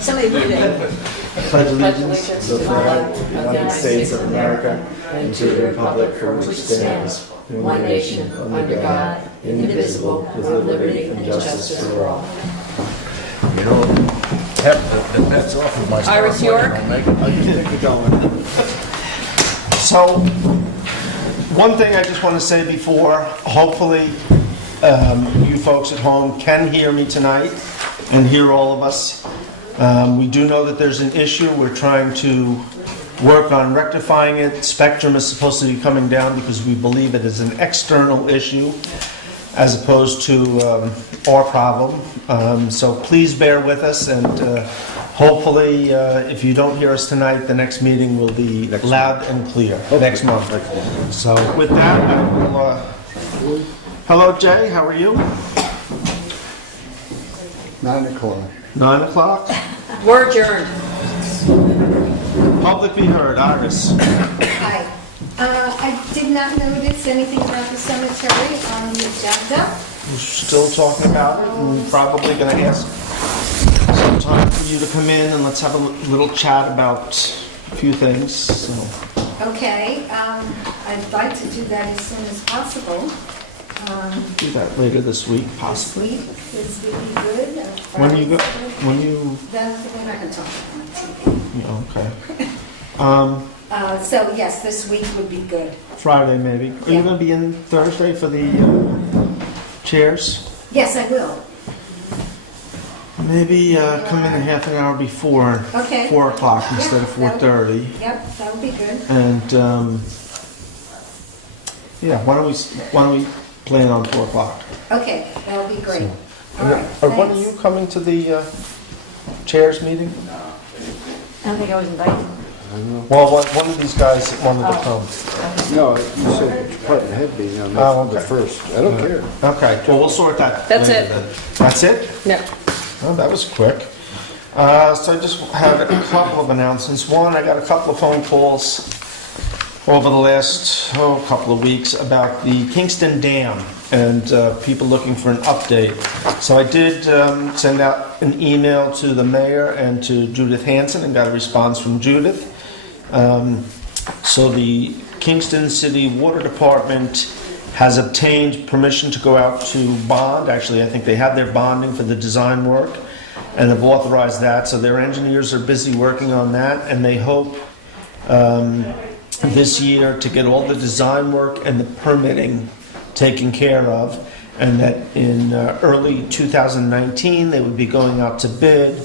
Somebody read it. Pledge allegiance to the flag of the United States of America and to the republic for which it stands, one nation, under God, indivisible, with liberty and justice for all. You know, that's off of my... Iris York. So, one thing I just want to say before, hopefully you folks at home can hear me tonight and hear all of us. We do know that there's an issue. We're trying to work on rectifying it. Spectrum is supposed to be coming down because we believe it is an external issue as opposed to our problem. So please bear with us, and hopefully if you don't hear us tonight, the next meeting will be loud and clear next month. So with that, I will... hello, Jay. How are you? 9 o'clock. 9 o'clock? We're adjourned. Public be heard. Iris. Hi. I did not notice anything about the cemetery on the agenda. We're still talking about it, and we're probably going to ask some time for you to come in and let's have a little chat about a few things. So. Okay, I'd like to do that as soon as possible. Do that later this week, possibly. This would be good. When you go? When you? That's the one I can talk about. Yeah, okay. So yes, this week would be good. Friday maybe. Are you going to be in Thursday for the chairs? Yes, I will. Maybe come in a half an hour before. Okay. 4 o'clock instead of Yeah, 4:30. Yep, that would be good. And yeah, why don't we plan on 4 o'clock? Okay, that would be great. All right, When are thanks. you coming to the chairs meeting? I don't think I was invited. Well, one of these guys wanted to come. No, you said department head meeting on Oh, the okay. first. I don't care. Okay, well, we'll sort that. That's later it. then. That's it? No. Oh, that was quick. So I just have a couple of announcements. One, I got a couple of phone calls over the last couple of weeks about the Kingston Dam and people looking for an update. So I did send out an email to the mayor and to Judith Hansen and got a response from Judith. So the Kingston City Water Department has obtained permission to go out to bond. Actually, I think they had their bonding for the design work and have authorized that. So their engineers are busy working on that, and they hope this year to get all the design work and the permitting taken care of, and that in early 2019 they would be going out to bid,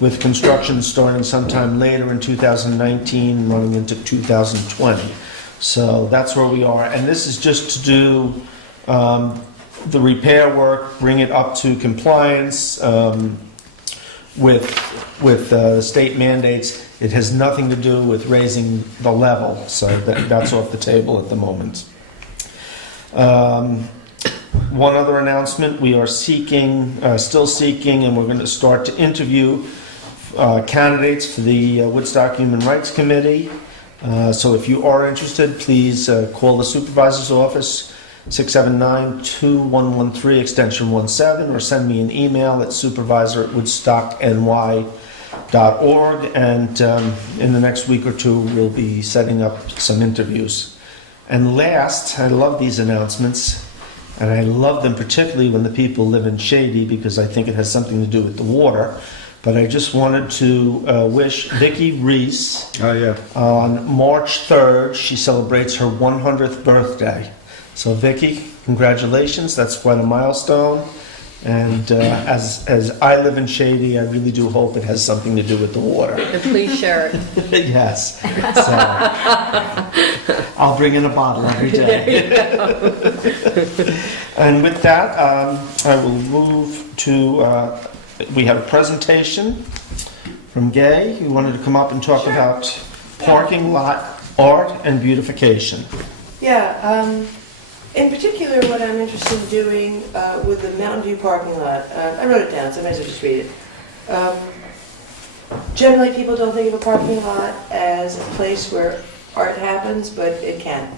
with construction starting sometime later in 2019 running into 2020. So that's where we are, and this is just to do the repair work, bring it up to compliance with state mandates. It has nothing to do with raising the level, so that's off the table at the moment. One other announcement: we are still seeking, and we're going to start to interview candidates for the Woodstock Human Rights Committee. So if you are interested, please call the supervisor's office, 679-2113, extension 17, or send me an email at supervisor@woodstockny.org, and in the next week or two we'll be setting up some interviews. And last, I love these announcements, and I love them particularly when the people live in Shady, because I think it has something to do with the water. But I just wanted to wish Vicki Reese on March 3rd. She celebrates her 100th birthday. So Vicki, congratulations. That's quite a milestone. And as I live in Shady, I really do hope it has something to do with the water. And please share it. Yes. So I'll bring in a bottle every day. And with that, I will move to... we have a presentation from Gay. He wanted to come up and talk about parking lot art and beautification. Yeah, in particular, what I'm interested in doing with the Mountain View parking lot, I wrote it down, so I might as well just read it. Generally, people don't think of a parking lot as a place where art happens, but it can.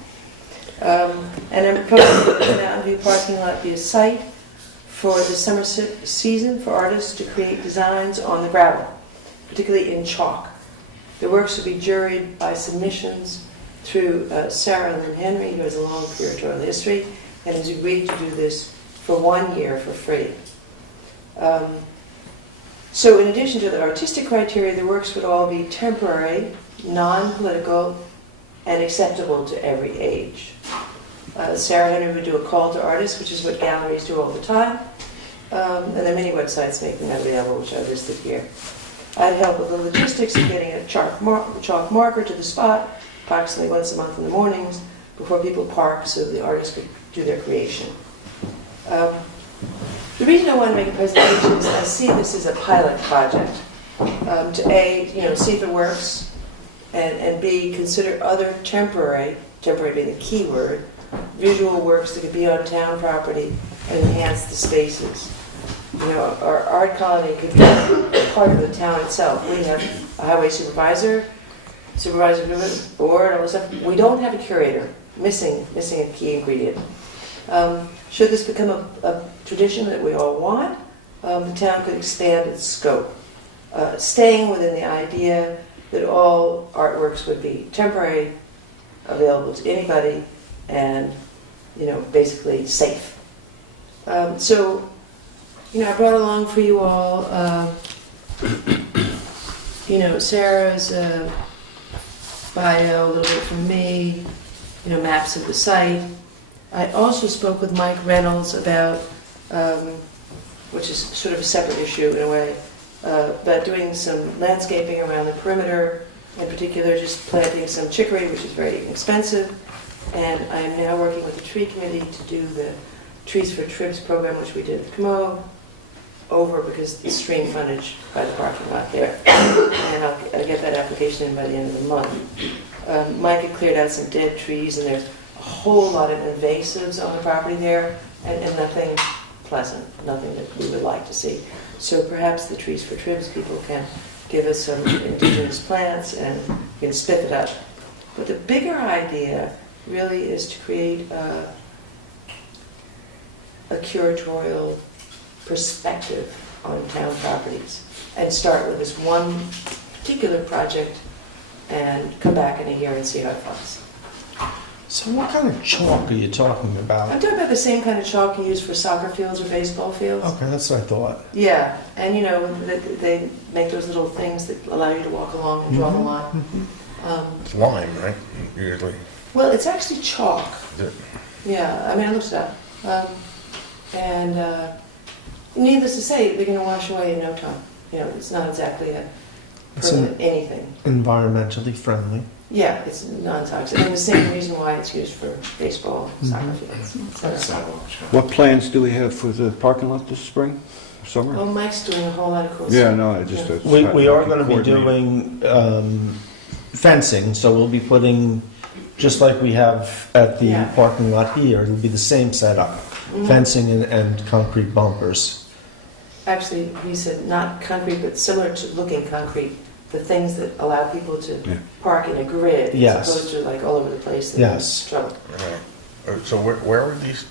And I'm proposing that the Mountain View parking lot be a site for the summer season for artists to create designs on the gravel, particularly in chalk. The works will be juried by submissions through Sarah Lynn Henry, who has a long curatorial history, and has agreed to do this for 1 year for free. So in addition to the artistic criteria, the works would all be temporary, non-political, and acceptable to every age. Sarah Henry would do a call to artists, which is what galleries do all the time. And there are many websites making that available, which I listed here. I'd help with the logistics of getting a chalk marker to the spot, approximately once a month in the mornings, before people park so the artists could do their creation. The reason I want to make a presentation is I see this as a pilot project. To A, see if it works, and B, consider other temporary being the key word, visual works that could be on town property and enhance the spaces. Our art colony could be part of the town itself. We have a highway supervisor board, all this stuff. We don't have a curator, missing a key ingredient. Should this become a tradition that we all want, the town could expand its scope, staying within the idea that all artworks would be temporary, available to anybody, and basically safe. So I brought along for you all, Sarah's bio, a little bit from me, maps of the site. I also spoke with Mike Reynolds about, which is sort of a separate issue in a way, about doing some landscaping around the perimeter, in particular just planting some chicory, which is very inexpensive. And I am now working with the tree committee to do the Trees for Trips program, which we did at Como, over because the stream frontage by the parking lot there. And I'll get that application in by the end of the month. Mike had cleared out some dead trees, and there's a whole lot of invasives on the property there, and nothing pleasant, nothing that we would like to see. So perhaps the Trees for Trips people can give us some indigenous plants and we can spiff it up. But the bigger idea really is to create a curatorial perspective on town properties and start with this one particular project and come back in a year and see how it goes. So what kind of chalk are you talking about? I'm talking about the same kind of chalk you use for soccer fields or baseball fields. Okay, that's what I thought. Yeah, and they make those little things that allow you to walk along and draw the line. It's lime, right? Usually. Well, it's actually chalk. Is it? Yeah, I looked it up. Needless to say, they're going to wash away in no time. It's not exactly a permanent anything. Environmentally friendly. Yeah, it's non-toxic. And the same reason why it's used for baseball, soccer fields, etc. What plans do we have for the parking lot this spring, summer? Oh, Mike's doing a whole lot of cool Yeah, stuff. no, I just... We are going to be coordinate. doing fencing, so we'll be putting, just like we have at the Yeah. parking lot here, it'll be the same setup. Fencing and concrete bumpers. Actually, he said not concrete, but similar to looking concrete. The things that allow people to Yeah. park in a grid Yes. as opposed to like all over the place. Yes. Trouble. So where would these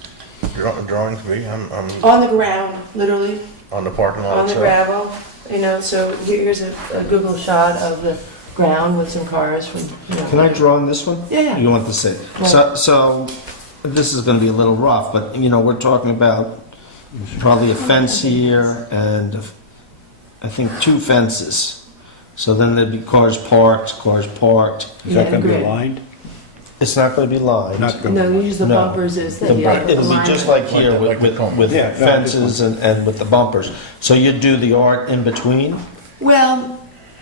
drawings be? On the ground, literally, On the parking lot on the itself? gravel. So here's a Google shot of the ground with some cars from. Can I draw on this one? Yeah. You want to see? So this is going to be a little rough, but we're talking about probably a fence here and I think 2 fences. So then there'd be cars parked. Is that going to be grid. lined? It's not going to be lined. Not going No, to... you use the No. bumpers as the. It'll be just like here Like the cone. with Yeah, fences and with the bumpers. So you do the art in between? Well,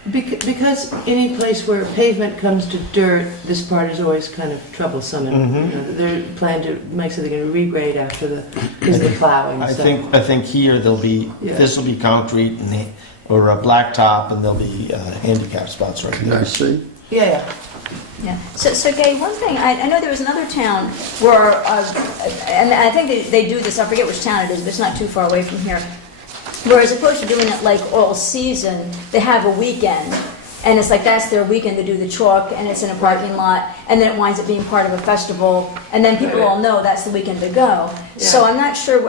because any place where pavement comes to dirt, this part is always kind of troublesome. And they're planning to make so they can regrade after because they're plowing. I so. think here Yeah. this will be concrete or a blacktop, and there'll be handicap spots right Can there. I see? Yeah. Yeah. So Gay, one thing, I know there was another town where, and I think they do this, I forget which town it is, but it's not too far away from here, where as opposed to doing it like all season, they have a weekend, and it's like that's their weekend to do the chalk, and it's in a parking lot, and then it winds up being part of a festival, and then people all know that's the weekend to go. So I'm not sure,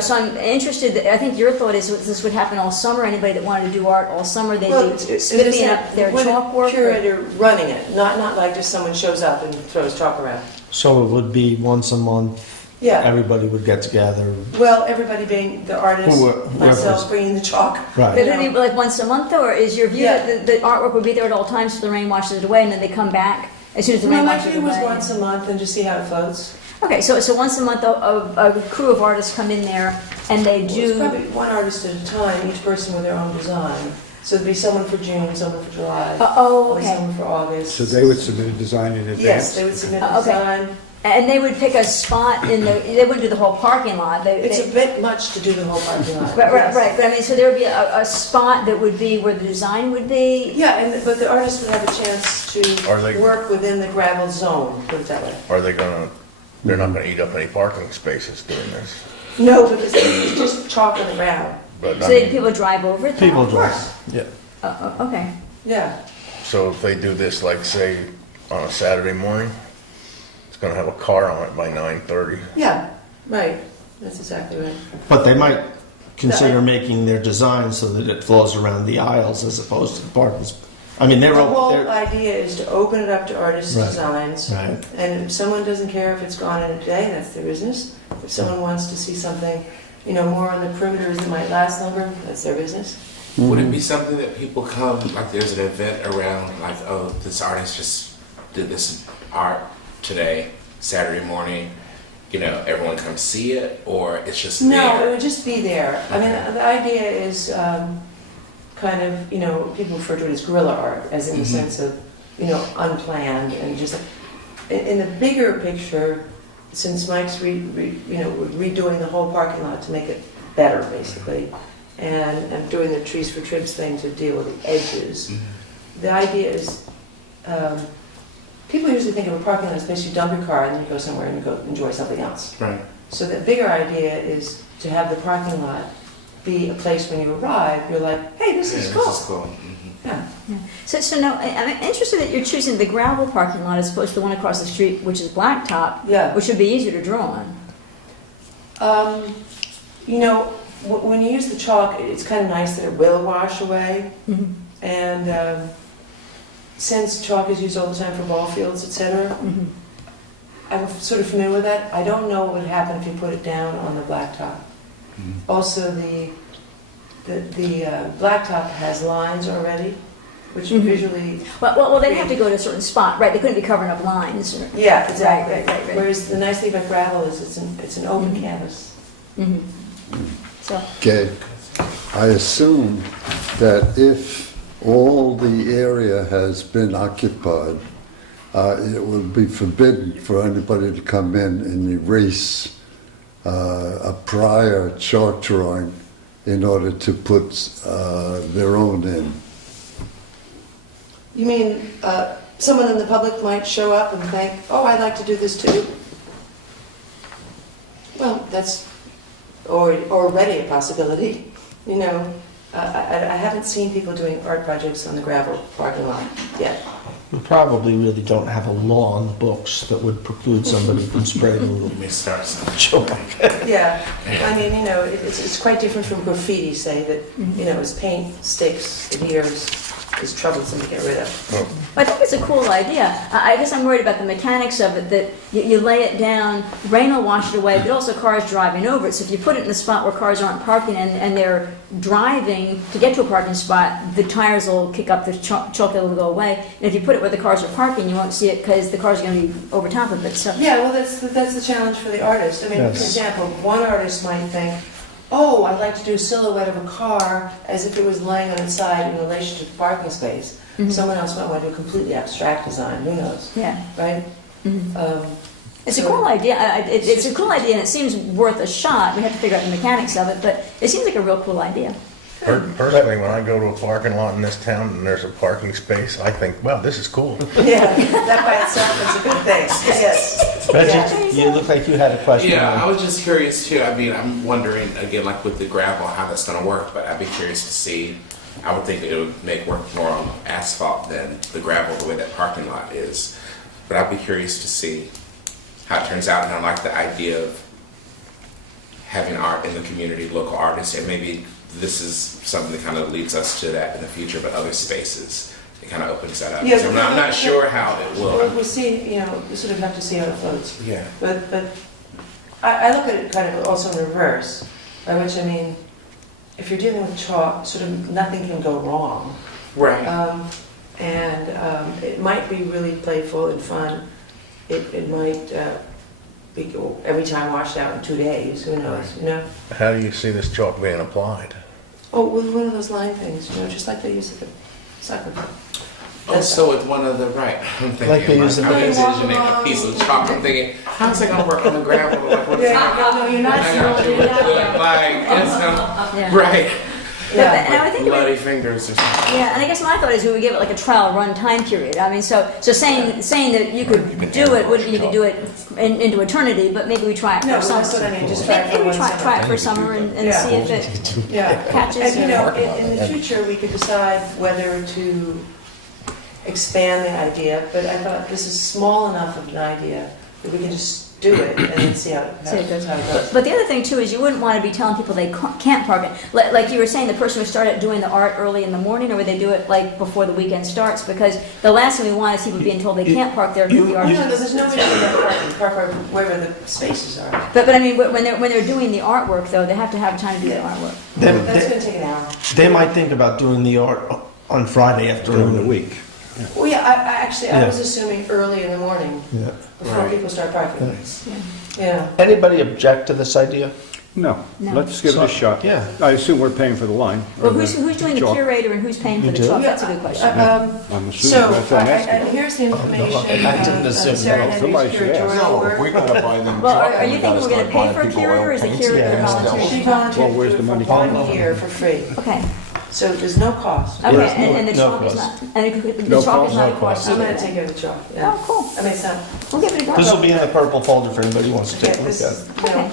so I'm interested, I think your thought is this would happen all summer, anybody that wanted to do art all summer, they'd be spiffing up their chalk work? Curator running it, not like just someone shows up and throws chalk around. So it would be once a month, Yeah. everybody would get together. Well, everybody being the artist, Whoever- myself bringing the chalk. But Right. would it be like once a month, or is your view Yeah. that the artwork would be there at all times so the rain washes it away, and then they come back as soon as the No, rain my washes it view was away? once a month and just see how it floats. Okay, so once a month, a crew of artists come in there, and they It's do... probably one artist at a time, each person with their own design. So it'd be someone for June, someone for July, Oh, okay. someone for August. So they would submit a design in advance? Yes, they would submit a Okay. design. And they would pick a spot in the... They wouldn't do the whole parking lot. It's a bit much to do the whole parking lot. Right, yes. right. But I mean, so there would be a spot that would be where the design would be? Yeah, but the artist would have a chance Are they- to work within the gravel zone, put it that way. Are they they're not gonna eat up any parking spaces doing this? No, because it's just chalk on the ground. But, So I mean, people drive over it? then? People Of course. drive. Yeah. Okay. Yeah. so if they do this, like, say, on a Saturday morning, it's gonna have a car on it by 9:30. Yeah, right. That's exactly right. But they might consider making their design so that it flows around the aisles as opposed to the parking. I mean, The they're whole they're idea is to open it up to artists' Right. designs. right. And if someone doesn't care if it's gone in a day, that's their business. If someone wants to see something, more on the perimeters that might last longer, that's their business. Would it be something that people come, like there's an event around, like, oh, this artist just did this art today, Saturday morning, everyone comes see it, or it's just No, it there? would just be there. I mean, the idea is kind of, people refer to it as guerrilla art, as in the sense of, unplanned and just, in the bigger picture, since Mike's redoing the whole parking lot to make it better, basically, and I'm doing the Trees for Trips thing to deal with the edges. The idea is, people usually think of a parking lot as basically you dump your car and then you go somewhere and you go enjoy something else. Right. So the bigger idea is to have the parking lot be a place when you arrive, you're like, hey, this is cool. This is cool. Mhm. Yeah. So no, I'm interested that you're choosing the gravel parking lot as opposed to the one across the street, which is blacktop, Yeah. which would be easier to draw on. When you use the chalk, it's kind of nice that it will wash away. Mhm. And since chalk is used all the time for ball fields, etc., Mhm. I'm sort of familiar with that. I don't know what would happen if you put it down on the blacktop. Also, the blacktop has lines already, which Mhm. visually, Well, they'd have to go to a certain spot, right? They couldn't be covering up lines. yeah, exactly. Right. Whereas the nice thing about gravel is it's an open Mhm. canvas. Mhm. So, Okay, I assume that if all the area has been occupied, it would be forbidden for anybody to come in and erase a prior chart drawing in order to put their own in. You mean someone in the public might show up and think, oh, I'd like to do this too? Well, that's already a possibility. I haven't seen people doing art projects on the gravel parking lot yet. We probably really don't have a law on the books that would preclude somebody from spraying a little Let me start something. chalk. Yeah, I mean, it's quite different from graffiti, say, that, as paint sticks, adheres, is troublesome to get rid of. I think it's a cool idea. I guess I'm worried about the mechanics of it, that you lay it down, rain will wash it away, but also cars driving over it. So if you put it in a spot where cars aren't parking and they're driving to get to a parking spot, the tires will kick up, the chalk will go away. And if you put it where the cars are parking, you won't see it because the cars are going to be over top of it. So Yeah, well, that's the challenge for the artist. I mean, for Yes. example, one artist might think, oh, I'd like to do a silhouette of a car as if it was laying on its side in relation to the parking space. Mhm. Someone else might want to do a completely abstract design, who knows, yeah. right? Mhm. It's a So- cool idea. It's a cool idea, and it seems worth a shot. We have to figure out the mechanics of it, but it seems like a real cool idea. Personally, when I go to a parking lot in this town and there's a parking space, I think, wow, this is cool. Yeah, that by itself is a good thing, yes. Reggie, you look like you had a question. Yeah, I was just curious too. I mean, I'm wondering again, like with the gravel, how that's going to work. But I'd be curious to see I would think it would make work more on asphalt than the gravel, the way that parking lot is. But I'd be curious to see how it turns out, and I like the idea of having art in the community, local artists, and maybe this is something that kind of leads us to that in the future, but other spaces, it kind of opens that up. Yeah, So I'm not sure how it will. We'll see, we sort of have to see how it floats. Yeah. But I look at it kind of also in reverse, by which I mean, if you're dealing with chalk, sort of nothing can go wrong. Right. It might be really playful and fun. It might be every time washed out in 2 days, who knows, How do you see this chalk being applied? Oh, with one of those line things, just like they use at the soccer club. Oh, so with one of the, right, I'm thinking, Like they use I'm the- envisioning a piece of chalk, I'm thinking, how's it gonna work on the gravel? Like, what's No, you're not I got you. Like, it's Yeah. right. Yeah, and I would think it would- Bloody fingers or something. Yeah, and I guess my thought is we would give it like a trial run time period. I mean, so saying that you could do it, wouldn't mean you could do it into eternity, but maybe we try it No, for that's summer. what I mean, just try it Maybe for we one try summer. it for summer and Yeah. see if it Yeah. catches. And, or- in the future, we could decide whether to expand the idea, but I thought this is small enough of an idea that we can just do it and then see how See how it goes. how it goes. But the other thing too is you wouldn't want to be telling people they can't park it. Like you were saying, the person would start out doing the art early in the morning, or would they do it like before the weekend starts? Because the last thing we want is people being told they can't park there because the No, art. there's no reason to park wherever the spaces are. But I mean, when they're doing the artwork though, they have to have time to do the artwork. That's going to take an hour. They might think about doing the art on Friday During afternoon. the week. Well, yeah, I Yeah. was assuming early in the morning Yeah. before Right. people start parking. Yeah. Yeah. Anybody object to this idea? No, No. let's give it a shot. Yeah. I assume we're paying for the line. or Well, who's doing the chalk. curator and who's paying for You the do? chalk? That's a good question. I'm assuming, So, that's what I'm asking. here's the information. I didn't assume Sarah that. Somebody Henry's should ask. curatorial work. gotta buy them. Well, are you thinking we're going to pay for a curator, or is the curator Yeah. volunteering? She Well, volunteered where's to the do money it for coming 1 from? year for free. Okay, So there's no cost. okay, There's and the no chalk is cost. not, and the No chalk cost, is not a no cost. cost. I'm either. going to take care of the chalk. Yeah. Oh, cool. That makes sense. We'll give it a go. This will be in the purple folder for anybody who wants to take a Okay, look this at is, it. Okay.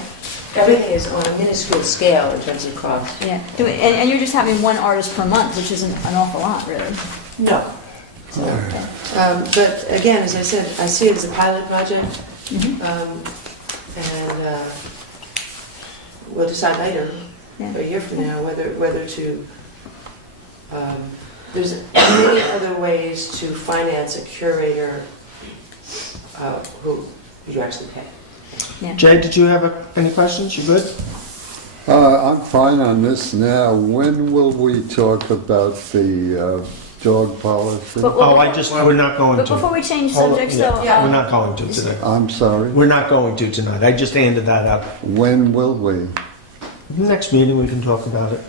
everything is on a minuscule scale in terms of cost. Yeah, and you're just having one artist per month, which isn't an awful lot, really. No. So, okay. But again, as I said, I see it as a pilot project. Mhm. And we'll decide later, Yeah. a year from now, whether to, there's many other ways to finance a curator who you actually pay. Jay, did you have any questions? You good? I'm fine on this now. When will we talk about the dog policy? But- Oh, we're not going But to. before we change Hold on, subjects, yeah. though, Yeah. We're not going to today. I'm sorry. We're not going to tonight. I just handed that up. When will we? Next meeting, we can talk about it.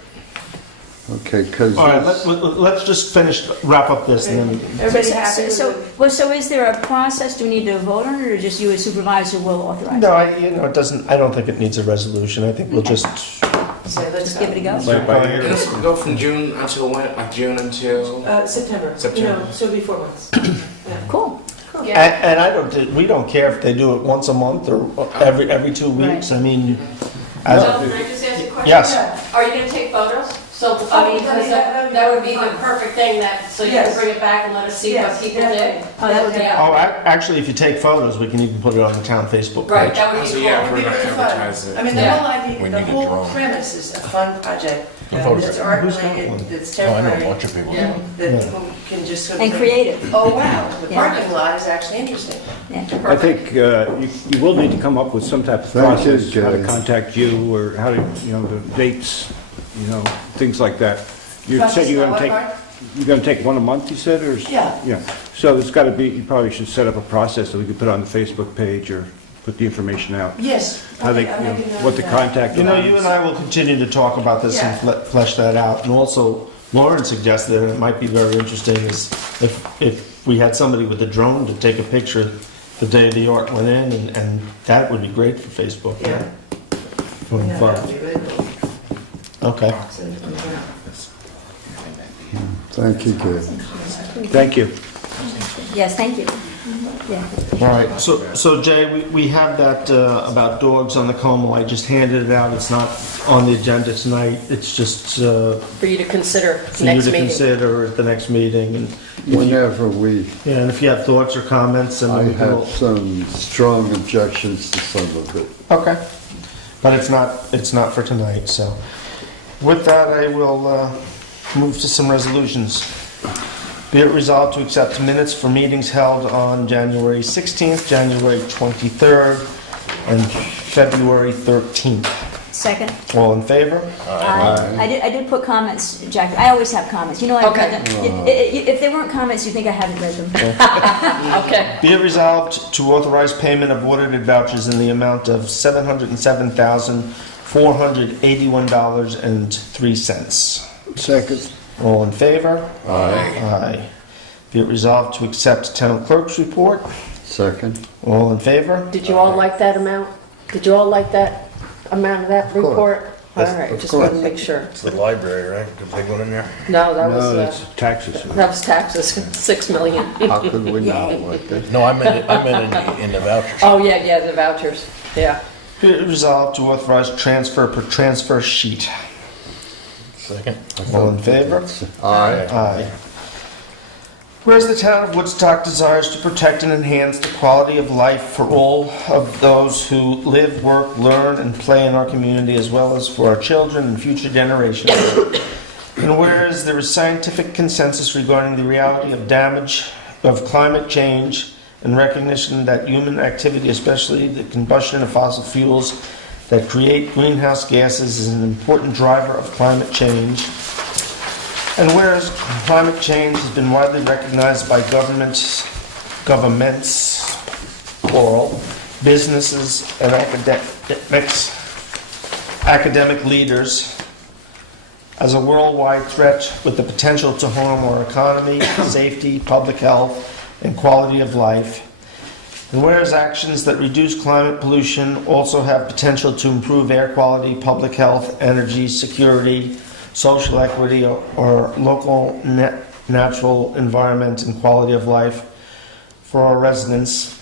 Okay, because All right, let's just wrap up this and then. Everybody happy with so, it? well, so is there a process? Do we need to vote on it, or just you as supervisor will authorize No, it? it doesn't, I don't think it needs a resolution. I think we'll just. Say, let's Just give it a go? Like by ear. And this will go from June until when? Like June until? September. September. So it'll be 4 months. Cool. And we don't care if they do it once a month or every 2 weeks. I mean, as- Can I just ask you a question? yes. Are you gonna take photos? So, I mean, because that would be the perfect thing so you can Yes. bring it back and let us see what Yes, people definitely. did. Oh, that would be- Yeah. Oh, actually, if you take photos, we can even put it on the town Facebook Right, page. that would be So cool. yeah, It'd we're be gonna really fun. advertise it. I mean, the Yeah. whole idea, We the need a whole drone. premise is a fun project. Photos. That's art Who's got related, one? that's Oh, I know a temporary. bunch of people. Yeah. That Yeah. people can just sort of. And think, creative. Oh, wow, the Yeah. parking lot is actually interesting. Yeah. I think you will need to come up with some type of Thank you, process, how to Jay. contact you, or how to, the dates, things like that. You said Process you're for gonna what take, part? you're gonna take one a month, you said, or? Yeah. Yeah, so there's gotta be, you probably should set up a process that we could put on the Facebook page or put the information out. Yes. How they, Okay, I'm making note what of the that. contact. You and I will continue to talk about this and flesh that out. And also, Lauren suggested, and it might be very interesting, is if we had somebody with a drone to take a picture the day the art went in, and that would be great for Facebook. Yeah. For Yeah, fun. that would be really cool. Okay. So, yeah. thank you, Jay. Thank you. Yes, thank you. Yeah. All right, so Jay, we have that about dogs on the Como. I just handed it out. It's not on the agenda tonight. It's just For you to consider for you next to meeting. consider at the next meeting. And Whenever we, and if you have thoughts or comments, I then we can. have some strong objections to some of it. Okay, but it's not for tonight. So, with that, I will move to some resolutions. Be it resolved to accept minutes for meetings held on January 16th, January 23rd, and February 13th. Second. All in favor? I did put comments, Jack. I always have comments. You know, I've Okay. read them. If there weren't comments, you think I haven't read them. Okay. Be it resolved to authorize payment of audited vouchers in the amount of $707,481.03. Second. All in favor? Aye. Aye. Be it resolved to accept town clerk's report. Second. All in favor? Did you all like that amount? Did you all like that amount of that Of course. report? All right, Of just wanted to course. make sure. It's the library, right? The big one in there? No, that No, was, It's taxes. that was taxes, 6 million. How could we not like it? No, I meant in the vouchers. Oh, yeah, the vouchers, yeah. Be it resolved to authorize transfer per transfer sheet. Second. All in favor? Aye. Aye. Whereas the town of Woodstock desires to protect and enhance the quality of life for all of those who live, work, learn, and play in our community, as well as for our children and future generations. And whereas there is scientific consensus regarding the reality of damage of climate change and recognition that human activity, especially the combustion of fossil fuels that create greenhouse gases, is an important driver of climate change. And whereas climate change has been widely recognized by governments, plural, businesses, and academic leaders as a worldwide threat with the potential to harm our economy, safety, public health, and quality of life. And whereas actions that reduce climate pollution also have potential to improve air quality, public health, energy, security, social equity, or local natural environment and quality of life for our residents.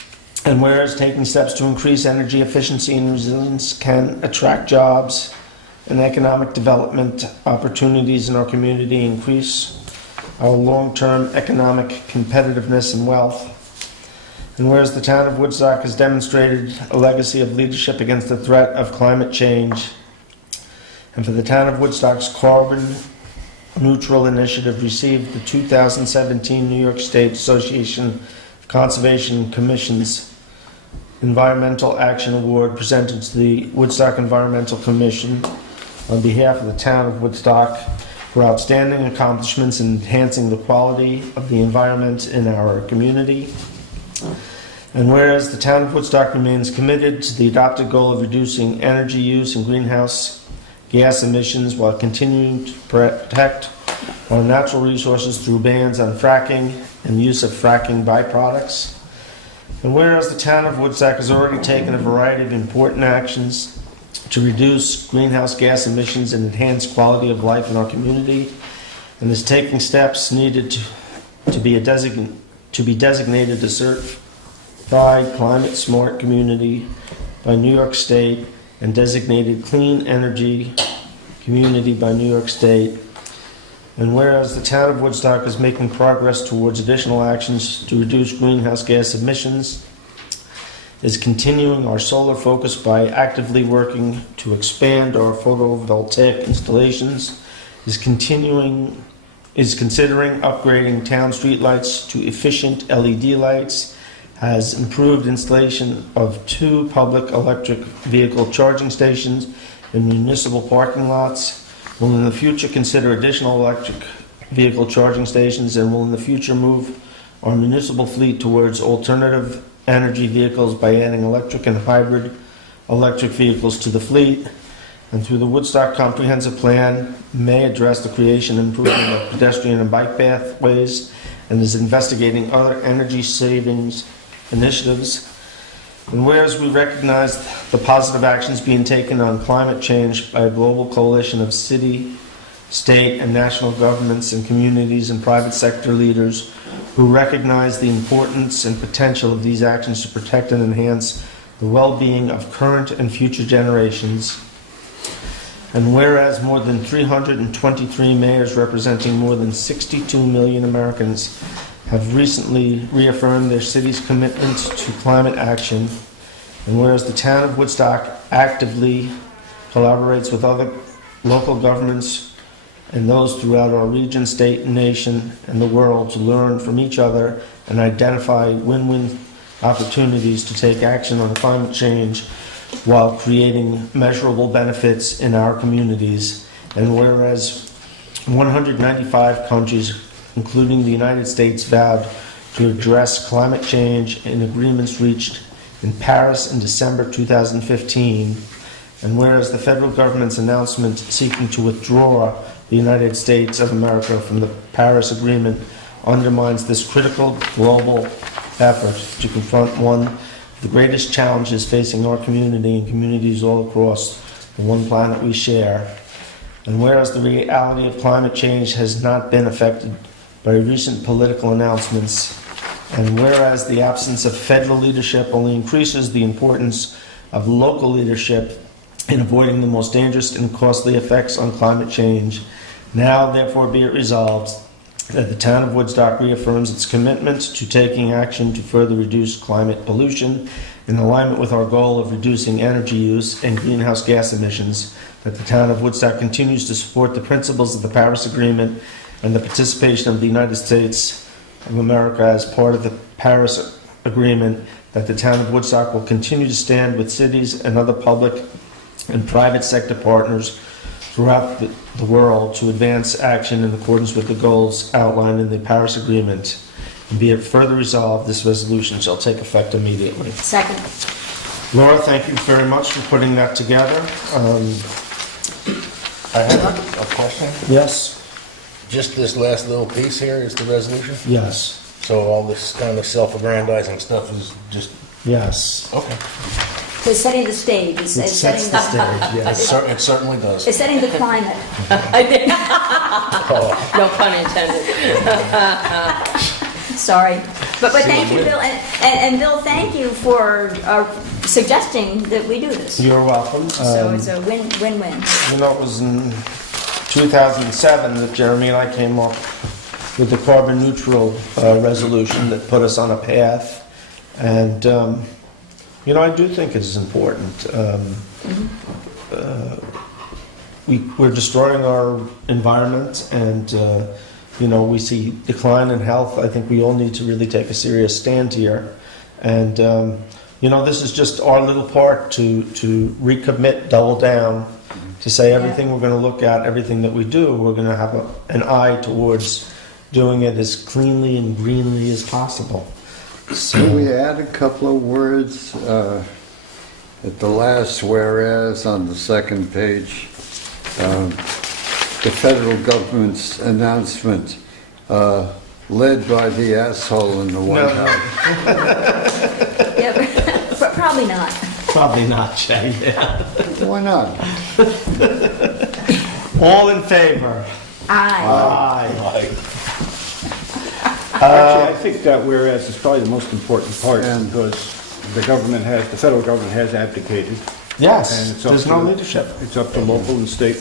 And whereas taking steps to increase energy efficiency and resilience can attract jobs and economic development opportunities in our community, increase our long-term economic competitiveness and wealth. And whereas the town of Woodstock has demonstrated a legacy of leadership against the threat of climate change, and for the town of Woodstock's carbon neutral initiative received the 2017 New York State Association of Conservation Commission's Environmental Action Award presented to the Woodstock Environmental Commission on behalf of the town of Woodstock for outstanding accomplishments in enhancing the quality of the environment in our community. And whereas the town of Woodstock remains committed to the adopted goal of reducing energy use and greenhouse gas emissions while continuing to protect our natural resources through bans on fracking and use of fracking byproducts. And whereas the town of Woodstock has already taken a variety of important actions to reduce greenhouse gas emissions and enhance quality of life in our community, and is taking steps needed to be designated a certified climate smart community by New York State and designated clean energy community by New York State. And whereas the town of Woodstock is making progress towards additional actions to reduce greenhouse gas emissions, is continuing our solar focus by actively working to expand our photovoltaic installations, is considering upgrading town streetlights to efficient LED lights, has improved installation of 2 public electric vehicle charging stations in municipal parking lots, will in the future consider additional electric vehicle charging stations, and will in the future move our municipal fleet towards alternative energy vehicles by adding electric and hybrid electric vehicles to the fleet. And through the Woodstock Comprehensive Plan, may address the creation and improvement of pedestrian and bike pathways, and is investigating other energy savings initiatives. And whereas we recognize the positive actions being taken on climate change by a global coalition of city, state, and national governments and communities and private sector leaders who recognize the importance and potential of these actions to protect and enhance the well-being of current and future generations. And whereas more than 323 mayors representing more than 62 million Americans have recently reaffirmed their city's commitment to climate action, and whereas the town of Woodstock actively collaborates with other local governments and those throughout our region, state, nation, and the world to learn from each other and identify win-win opportunities to take action on climate change while creating measurable benefits in our communities. And whereas 195 countries, including the United States, vowed to address climate change in agreements reached in Paris in December 2015, and whereas the federal government's announcement seeking to withdraw the United States of America from the Paris Agreement undermines this critical global effort to confront one of the greatest challenges facing our community and communities all across the one planet we share. And whereas the reality of climate change has not been affected by recent political announcements, and whereas the absence of federal leadership only increases the importance of local leadership in avoiding the most dangerous and costly effects on climate change, now therefore be it resolved that the town of Woodstock reaffirms its commitment to taking action to further reduce climate pollution in alignment with our goal of reducing energy use and greenhouse gas emissions, that the town of Woodstock continues to support the principles of the Paris Agreement and the participation of the United States of America as part of the Paris Agreement, that the town of Woodstock will continue to stand with cities and other public and private sector partners throughout the world to advance action in accordance with the goals outlined in the Paris Agreement. And be it further resolved, this resolution shall take effect immediately. Second. Laura, thank you very much for putting that together. I have a question. Yes? Just this last little piece here is the resolution? Yes. So all this kind of self-aggrandizing stuff is just, Yes. okay. So it's setting the stage. It's It setting sets the stage, yes. It certainly does. It's setting the climate. No pun intended. Sorry. But thank you, Bill. And Bill, thank you for suggesting that we do this. You're welcome. So it's a win-win-win. You know, it was in 2007 that Jeremy and I came up with the carbon neutral resolution that put us on a path. And, you know, I do think it is important. We're destroying our environment and, you know, we see decline in health. I think we all need to really take a serious stand here. And, you know, this is just our little part to recommit, double down, to say everything we're going to look at, everything that we do, we're going to have an eye towards doing it as cleanly and greenly as possible. Can we add a couple of words at the last whereas on the second page? The federal government's announcement led by the asshole in the White House. Yeah, but probably not. Probably not, Jay. Yeah. Why not? All in favor? Aye. Aye. Actually, I think that whereas is probably the most important part And- because the federal government has abdicated. And Yes, it's up there's to no the- leadership. It's up to local and state.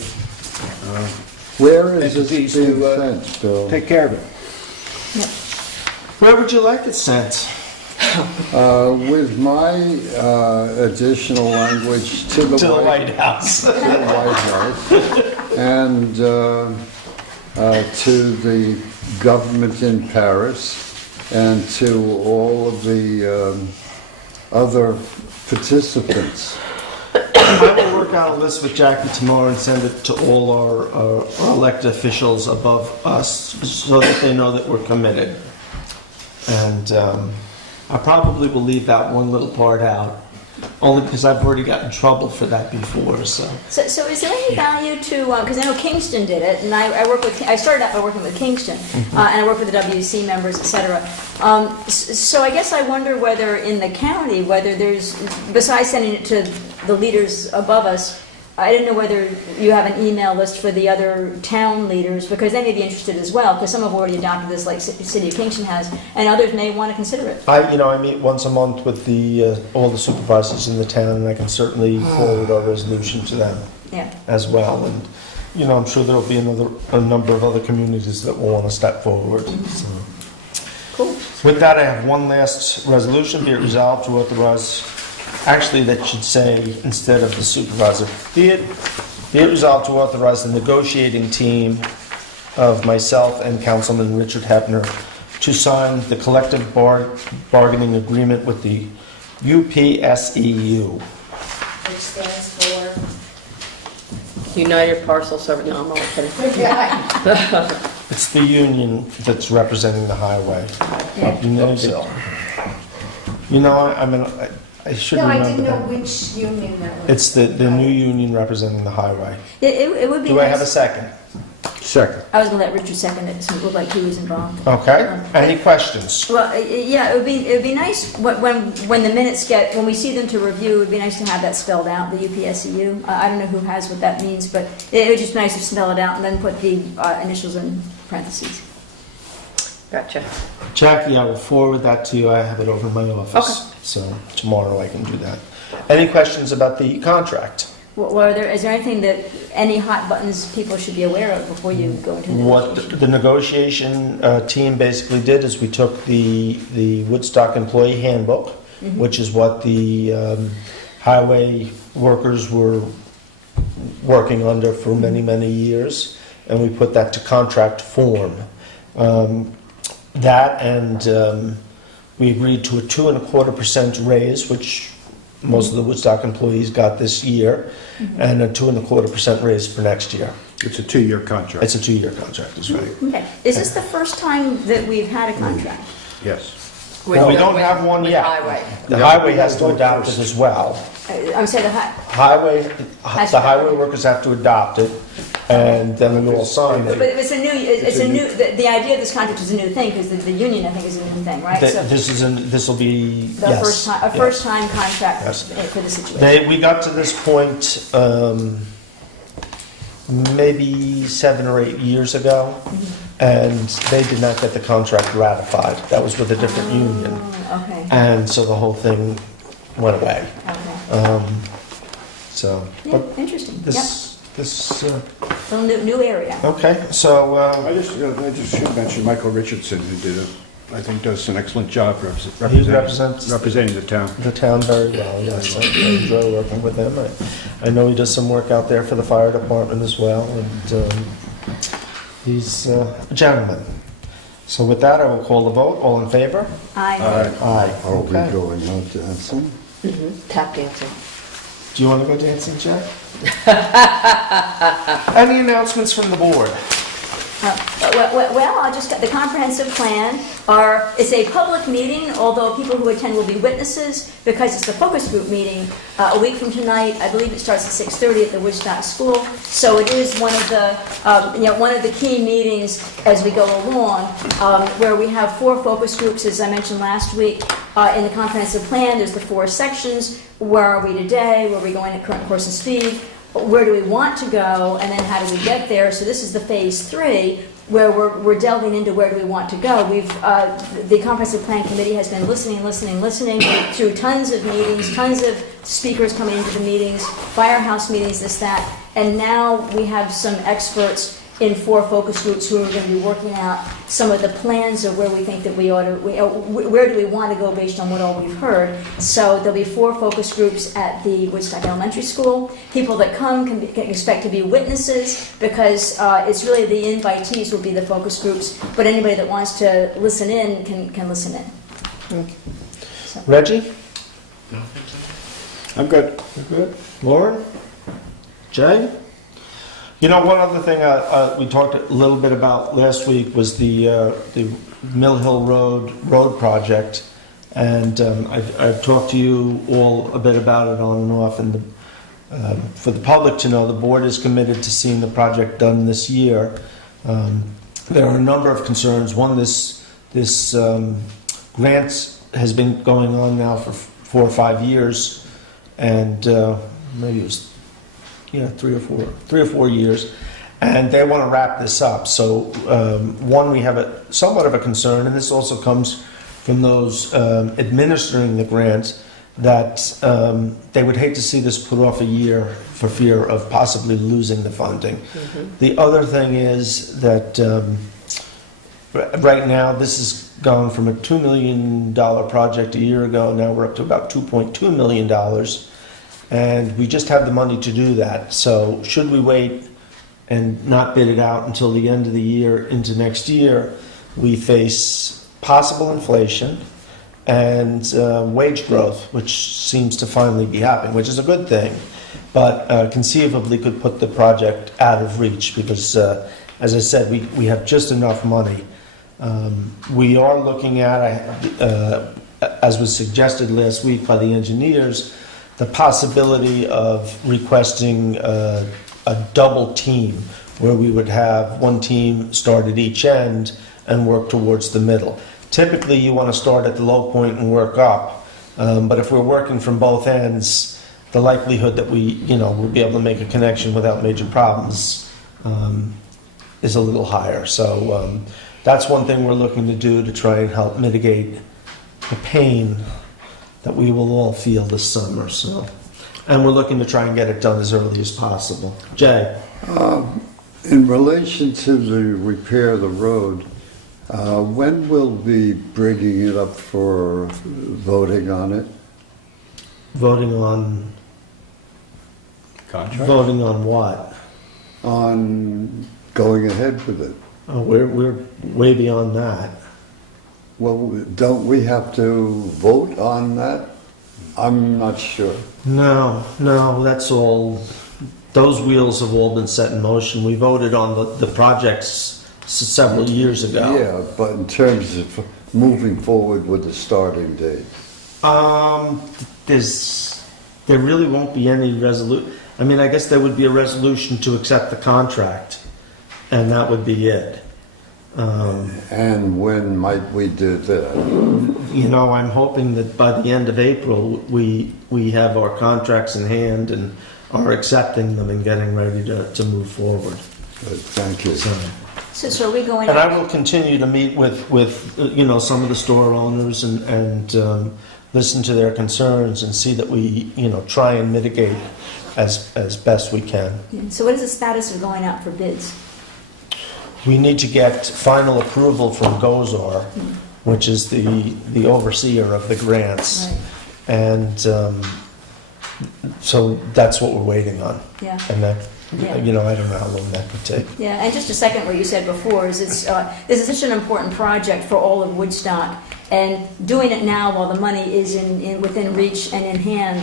Where is this Entities being to, sent, Bill? Take care of it. Where would you like it sent? With my additional language to the White House. to the White House and to the government in Paris and to all of the other participants. I will work out a list with Jackie tomorrow and send it to all our elected officials above us so that they know that we're committed. And I probably will leave that one little part out, only because I've already gotten in trouble for that before. So So is there any value to, because I know Kingston did it, and I started out by working with Kingston, and I work with the WC members, et cetera. So I guess I wonder whether in the county, whether there's, besides sending it to the leaders above us, I didn't know whether you have an email list for the other town leaders, because they may be interested as well, because some have already adopted this, like City of Kingston has, and others may want to consider it. I meet once a month with all the supervisors in the town, and I can certainly forward our resolution to them Yeah. as well. And, I'm sure there'll be a number of other communities that will want to step forward. So. Cool. With that, I have one last resolution. Be it resolved to authorize, actually that should say, instead of the supervisor, be it resolved to authorize the negotiating team of myself and Councilman Richard Hebner to sign the collective bargaining agreement with the UPSEU. Which stands for? United Parcel Service, no, I'm only kidding. It's the union that's representing the highway. Yeah. Upsell. I should No, I remember didn't know that. which union that was. It's the new union representing the highway. It would be Do I nice. have a second? Second. I was going to let Richard second it, so it looked like he was involved. Okay. Any questions? Well, yeah, it would be nice when the minutes when we see them to review, it would be nice to have that spelled out, the UPSEU. I don't know who has what that means, but it would just be nice to spell it out and then put the initials in parentheses. Gotcha. Jackie, I will forward that to you. I have it over in my office. Okay. So tomorrow I can do that. Any questions about the contract? Is there anything any hot buttons people should be aware of before you go into the What negotiation? the negotiation team basically did is we took the Woodstock employee handbook, which is what the highway workers were working under for many, many years, and we put that to contract form. We agreed to a 2.25% raise, which most of the Woodstock employees got this year, and a 2.25% raise for next year. It's a 2-year contract. It's a 2-year contract, that's right. Okay. Is this the first time that we've had a contract? Yes. Well, we don't have one With yet. highway. The highway has to adopt it as well. I'm saying the The highway workers have to adopt it, and then we will sign But it. it's a new, the idea of this contract is a new thing, because the union, I think, is a new thing, right? So This will be, the yes. first time contract Yes. for the situation. We got to this point maybe 7 or 8 years ago, and they did not get the contract ratified. That was with a different union, Oh, okay, and so the whole thing went away. okay. So, Yeah, but interesting. Yep. Little new area. Okay, so, I just should mention Michael Richardson, who I think does an excellent job He represents- representing the town. the town very well, yes. I enjoy working with him. I know he does some work out there for the fire department as well, and he's a gentleman. So with that, I will call the vote. All in favor? Aye. Aye. Are we Okay. going out dancing? Tap dancing. Do you want to go dancing, Jack? Any announcements from the board? Well, the comprehensive plan it's a public meeting, although people who attend will be witnesses, because it's the focus group meeting a week from tonight. I believe it starts at 6:30 at the Woodstock School. So it is one of the key meetings as we go along, where we have 4 focus groups, as I mentioned last week. In the comprehensive plan, there's the 4 sections. Where are we today? Where are we going at current course and speed? Where do we want to go, and then how do we get there? So this is the phase 3, where we're delving into where do we want to go. The Comprehensive Plan Committee has been listening through tons of meetings, tons of speakers coming into the meetings, firehouse meetings, this, that, and now we have some experts in 4 focus groups who are going to be working out some of the plans of where we think that where do we want to go based on what all we've heard. So there'll be 4 focus groups at the Woodstock Elementary School. People that come can expect to be witnesses, because it's really the invitees will be the focus groups, but anybody that wants to listen in can listen in. Reggie? I'm good. You're good. Lauren? Jay? One other thing we talked a little bit about last week was the Mill Hill Road project, and I've talked to you all a bit about it on and off, and for the public to know, the board is committed to seeing the project done this year. There are a number of concerns. One, this grant has been going on now for 4 or 5 years, and maybe it was 3 or 4 years, and they want to wrap this up. So, one, we have somewhat of a concern, and this also comes from those administering the grant, that they would hate to see this put off a year for fear of possibly losing the funding. The other thing is that right now this has gone from a $2 million project a year ago, now we're up to about $2.2 million, and we just have the money to do that. So should we wait and not bid it out until the end of the year into next year, we face possible inflation and wage growth, which seems to finally be happening, which is a good thing, but conceivably could put the project out of reach because, as I said, we have just enough money. We are looking at, as was suggested last week by the engineers, the possibility of requesting a double team, where we would have one team start at each end and work towards the middle. Typically, you want to start at the low point and work up, but if we're working from both ends, the likelihood that we'll be able to make a connection without major problems is a little higher. So that's one thing we're looking to do to try and help mitigate the pain that we will all feel this summer. So, and we're looking to try and get it done as early as possible. Jay? In relation to the repair of the road, when will we be bringing it up for voting on it? Voting on Contract? voting on what? On going ahead with it? Oh, we're way beyond that. Well, don't we have to vote on that? I'm not sure. No, that's all. Those wheels have all been set in motion. We voted on the projects several years ago. Yeah, but in terms of moving forward with the starting date. There really won't be any resolution. I mean, I guess there would be a resolution to accept the contract, and that would be it. And when might we do that? I'm hoping that by the end of April, we have our contracts in hand and are accepting them and getting ready to move forward. Thank you. So are we going? And I will continue to meet with some of the store owners and listen to their concerns and see that we try and mitigate as best we can. Yeah. So what is the status of going out for bids? We need to get final approval from GOZAR, which is the overseer of the grants, Right. and so that's what we're waiting on. Yeah. And that Yeah. I don't know how long that could take. Yeah, and just a second, what you said before is this is such an important project for all of Woodstock, and doing it now while the money is within reach and in hand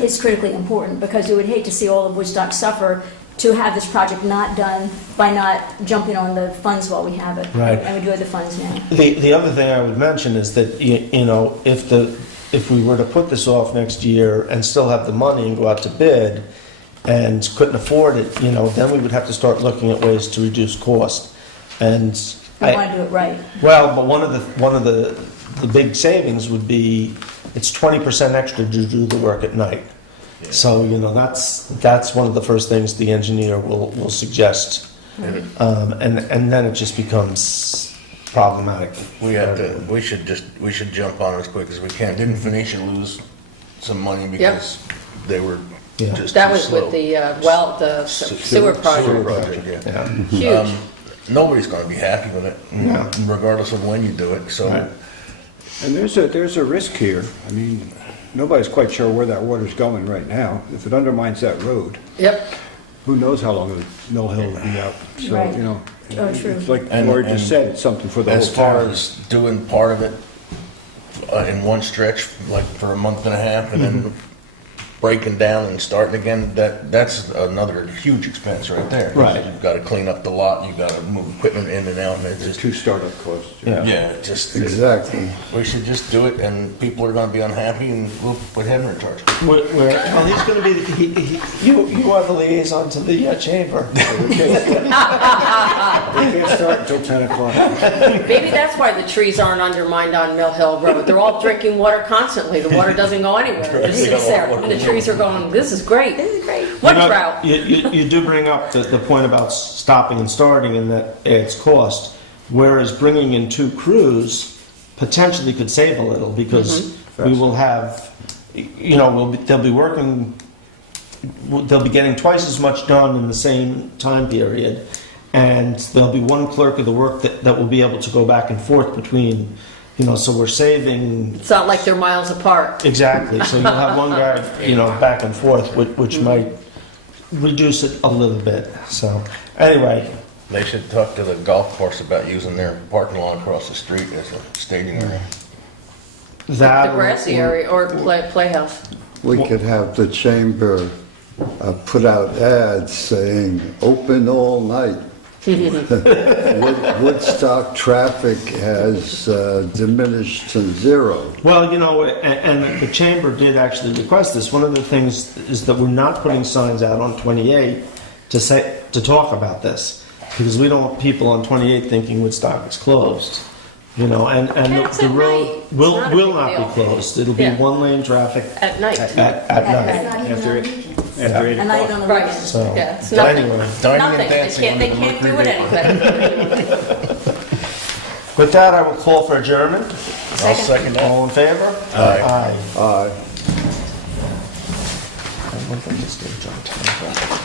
is critically important, because we would hate to see all of Woodstock suffer to have this project not done by not jumping on the funds while we have it. Right. And we do have the funds now. The other thing I would mention is that if we were to put this off next year and still have the money and go out to bid and couldn't afford it, then we would have to start looking at ways to reduce cost. And We want to do it right. well, but one of the big savings would be it's 20% extra to do the work at night. Yeah. So that's one of the first things the engineer will suggest, and then it just becomes problematic. We should jump on it as quick as we can. Didn't Phoenicia lose some money because they were Yeah. just That too was slow? with the sewer project. Yeah. Huge. Nobody's going to be happy with it, regardless of when you do it. So, Right. And there's a risk here. I mean, nobody's quite sure where that water's going right now. If it undermines that road, Yep. who knows how long Mill Hill will be out. So, Right. Oh, true. it's like And- Lori just and said, it's something for the whole as far town. as doing part of it in one stretch, like for a month and a half, and then breaking down and starting again, that's another huge expense right there. Right. You've got to clean up the lot, you've got to move equipment in and out, and it's just, Two startup costs. Yeah. Exactly. we should just do it, and people are going to be unhappy, and we'll put Henry in charge. Well, he's going to be you are the liaison to the chamber. We can't start until 10 o'clock. Maybe that's why the trees aren't undermined on Mill Hill Road. They're all drinking water constantly. The water doesn't go anywhere. It just sits there. And the trees are going, this is great. This is great. What You know, drought? You do bring up the point about stopping and starting and that adds cost, whereas bringing in 2 crews potentially could save a little because we will have, you know, they'll be working, they'll be getting twice as much done in the same time period, and there'll be 1 clerk of the work that will be able to go back and forth between, you know, so we're saving. It's not like they're miles apart. Exactly, so you'll have 1 guy, you know, back and forth, which might reduce it a little bit, so, anyway. They should talk to the golf course about using their parking lot across the street as a staging area. That The grassy area or playhouse. We could have the chamber put out ads saying, "Open all night." Woodstock traffic has diminished to 0. Well, you know, and the chamber did actually request this. One of the things is that we're not putting signs out on 28 to talk about this, because we don't want people on 28 thinking Woodstock is closed. You know, and Cats the at road night. It's will not a will big not deal. be closed. It'll be Yeah. 1-lane traffic At night. at night. Not even After on it- weekends. After 8 And not even o'clock. on the Right. weekends. So, Yeah, it's nothing. anyway, Dining Nothing. and They dancing can't, under they the can't do Mercury it Regal. anyway. with that, I will call for adjournment. I'll second that. All in favor? Aye. Aye. Aye. I wonder if I just gave John time.